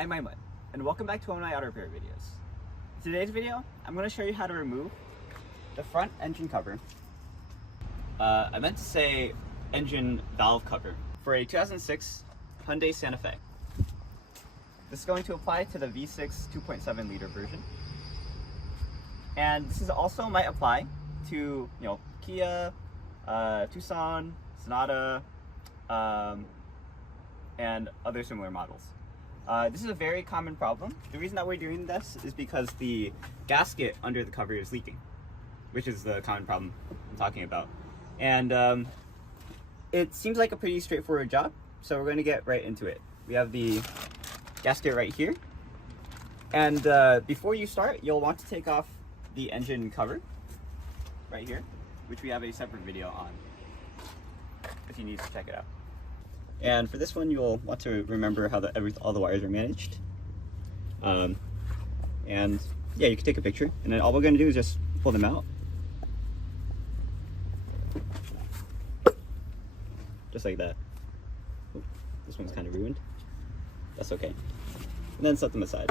I'm EyeOnAiman, and welcome back to one of my auto repair videos. In today's video, I'm going to show you how to remove the front engine cover. I meant to say engine valve cover for a 2006 Hyundai Santa Fe. This is going to apply to the V6 2.7 liter version. And this is also might apply to, Kia, Tucson, Sonata, and other similar models. This is a very common problem. The reason that we're doing this is because the gasket under the cover is leaking, which is the common problem I'm talking about. And it seems like a pretty straightforward job, so we're going to get right into it. We have the gasket right here. And before you start, you'll want to take off the engine cover right here, which we have a separate video on if you need to check it out. And for this one, you'll want to remember how all the wires are managed. And yeah, you can take a picture, and then all we're going to do is just pull them out. Just like that. Oh, this one's kind of ruined. That's okay. And then set them aside.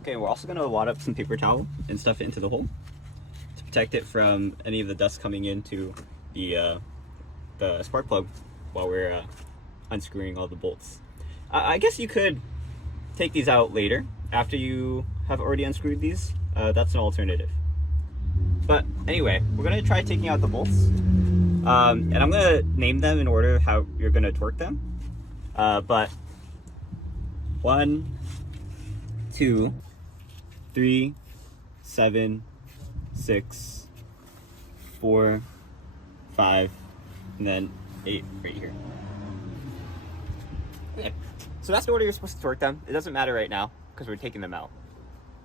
Okay, we're also going to wad up some paper towel and stuff it into the hole to protect it from any of the dust coming into the spark plug while we're unscrewing all the bolts. I guess you could take these out later after you have already unscrewed these. That's an alternative. But anyway, we're going to try taking out the bolts. And I'm going to name them in order how you're going to torque them. But 1, 2, 3, 7, 6, 4, 5, and then 8 right here. Okay, so that's the order you're supposed to torque them. It doesn't matter right now because we're taking them out.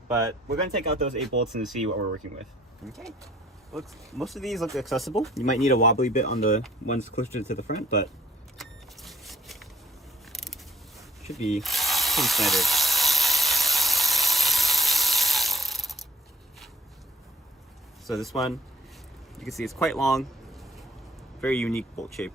But we're going to take out those 8 bolts and see what we're working with. Okay, most of these look accessible. You might need a wobbly bit on the ones closer to the front, but should be pretty standard. So this one, you can see it's quite long, very unique bolt shape.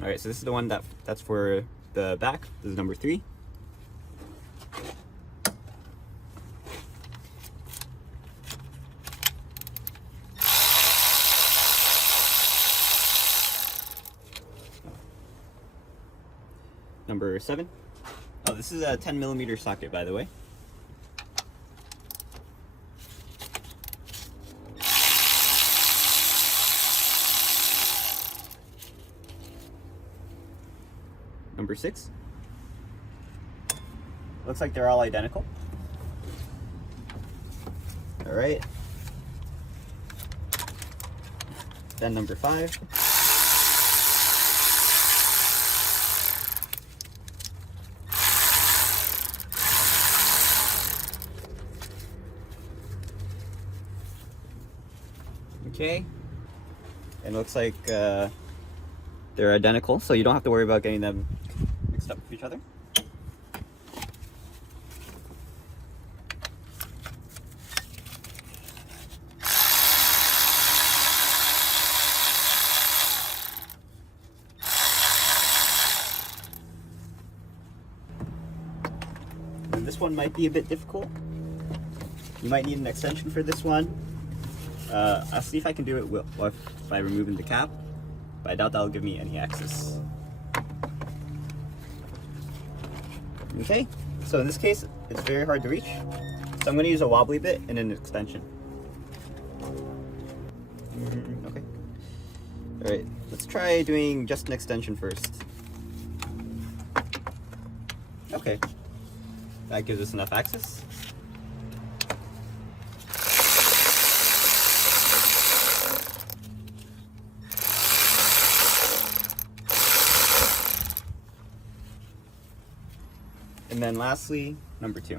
All right, so this is the one that's for the back. This is number 3. Number 7. Oh, this is a 10mm socket, by the way. Number 6. Looks like they're all identical. All right. Then number 5. Okay, and it looks like they're identical, so you don't have to worry about getting them mixed up with each other. And this one might be a bit difficult. You might need an extension for this one. I'll see if I can do it by removing the cap, but I doubt that'll give me any access. Okay, so in this case, it's very hard to reach, so I'm going to use a wobbly bit and an extension. Okay. Alright, let's try doing just an extension first. Okay, that gives us enough access. And then lastly, number 2.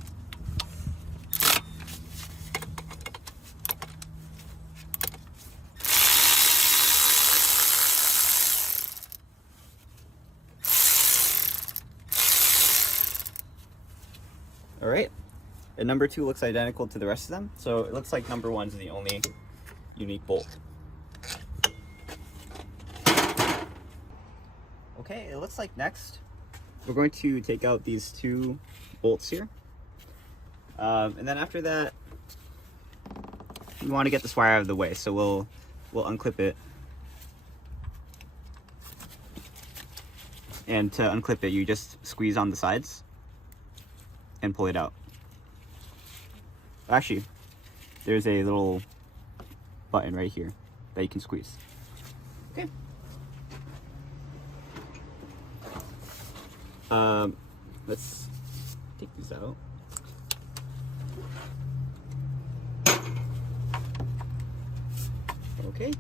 All right, and number 2 looks identical to the rest of them, so it looks like number 1 is the only unique bolt. Okay, it looks like next we're going to take out these 2 bolts here, and then after that you want to get this wire out of the way, so we'll unclip it. And to unclip it, you just squeeze on the sides and pull it out. Actually, there's a little button right here that you can squeeze. Okay. Let's take these out. Okay.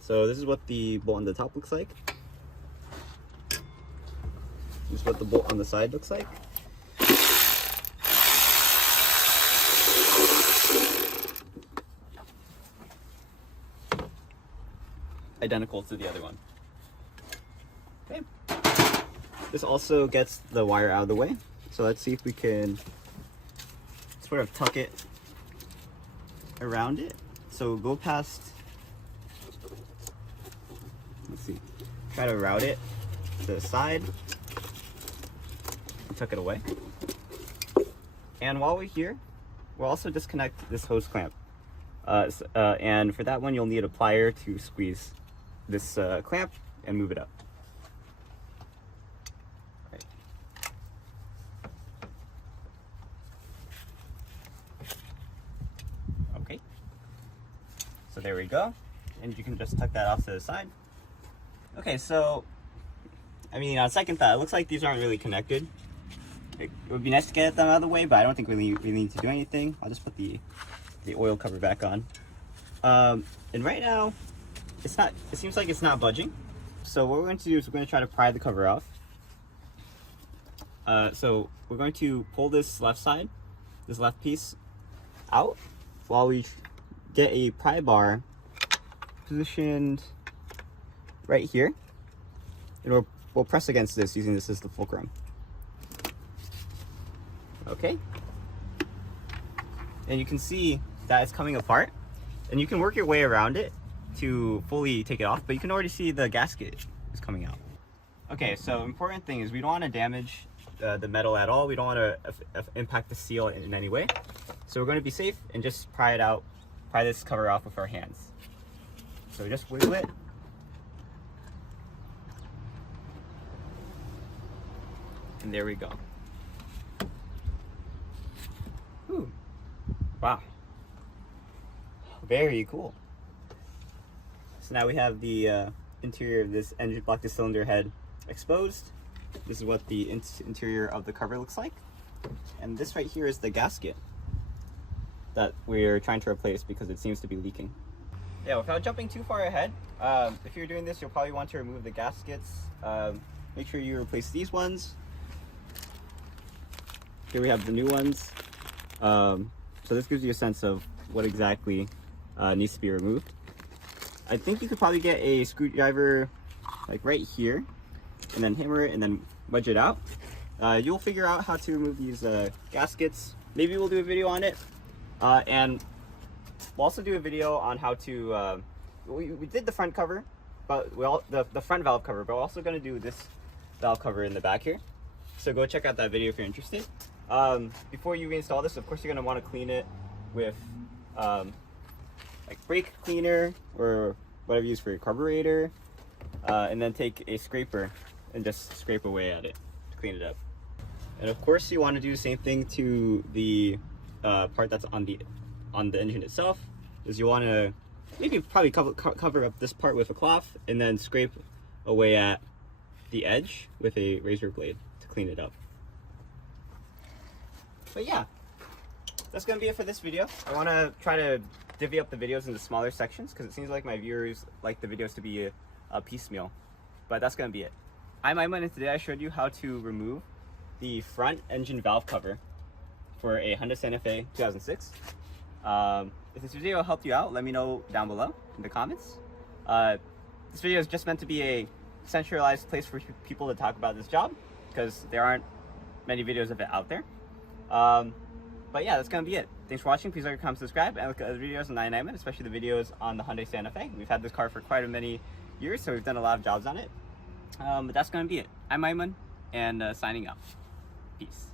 So this is what the bolt on the top looks like. This is what the bolt on the side looks like. Identical to the other one. Okay. This also gets the wire out of the way. So let's see if we can sort of tuck it around it. So go past, let's see, try to route it to the side and tuck it away. And while we're here, we'll also disconnect this hose clamp. And for that one, you'll need a plier to squeeze this clamp and move it up. Right. Okay. So there we go. And you can just tuck that off to the side. Okay, so, I mean, on second thought, it looks like these aren't really connected. It would be nice to get them out of the way, but I don't think we need to do anything. I'll just put the oil cover back on. And right now, it seems like it's not budging. So what we're going to do is we're going to try to pry the cover off. So we're going to pull this left side, this left piece out, while we get a pry bar positioned right here. And we'll press against this using this as the fulcrum. Okay. And you can see that it's coming apart. And you can work your way around it to fully take it off, but you can already see the gasket is coming out. Okay, so important thing is we don't want to damage the metal at all. We don't want to impact the seal in any way. So we're going to be safe and just pry this cover off with our hands. So just wiggle it. And there we go. Ooh. Wow. Very cool. So now we have the interior of this engine block, the cylinder head exposed. This is what the interior of the cover looks like. And this right here is the gasket that we're trying to replace because it seems to be leaking. Yeah, without jumping too far ahead, if you're doing this, you'll probably want to remove the gaskets. Make sure you replace these ones. Here we have the new ones. So this gives you a sense of what exactly needs to be removed. I think you could probably get a screwdriver like right here and then hammer it and then wedge it out. You'll figure out how to remove these gaskets. Maybe we'll do a video on it. And we'll also do a video on how to, we did the front cover, but the front valve cover, but we're also going to do this valve cover in the back here. So go check out that video if you're interested. Before you reinstall this, of course, you're going to want to clean it with like brake cleaner or whatever you use for your carburetor, and then take a scraper and just scrape away at it to clean it up. And of course, you want to do the same thing to the part that's on the engine itself. Is you want to probably cover up this part with a cloth and then scrape away at the edge with a razor blade to clean it up. But yeah, that's gonna be it for this video. I want to try to divvy up the videos into smaller sections because it seems like my viewers like the videos to be a piecemeal. But that's gonna be it. I'm EyeOnAiman, and today I showed you how to remove the front engine valve cover for a Hyundai Santa Fe 2006. If this video helped you out, let me know down below in the comments. This video is just meant to be a centralized place for people to talk about this job because there aren't many videos of it out there. But yeah, that's gonna be it. Thanks for watching. Please like, comment, subscribe, and look at other videos on EyeOnAiman, especially the videos on the Hyundai Santa Fe. We've had this car for quite many years, so we've done a lot of jobs on it. But that's gonna be it. I'm EyeOnAiman, and signing out. Peace.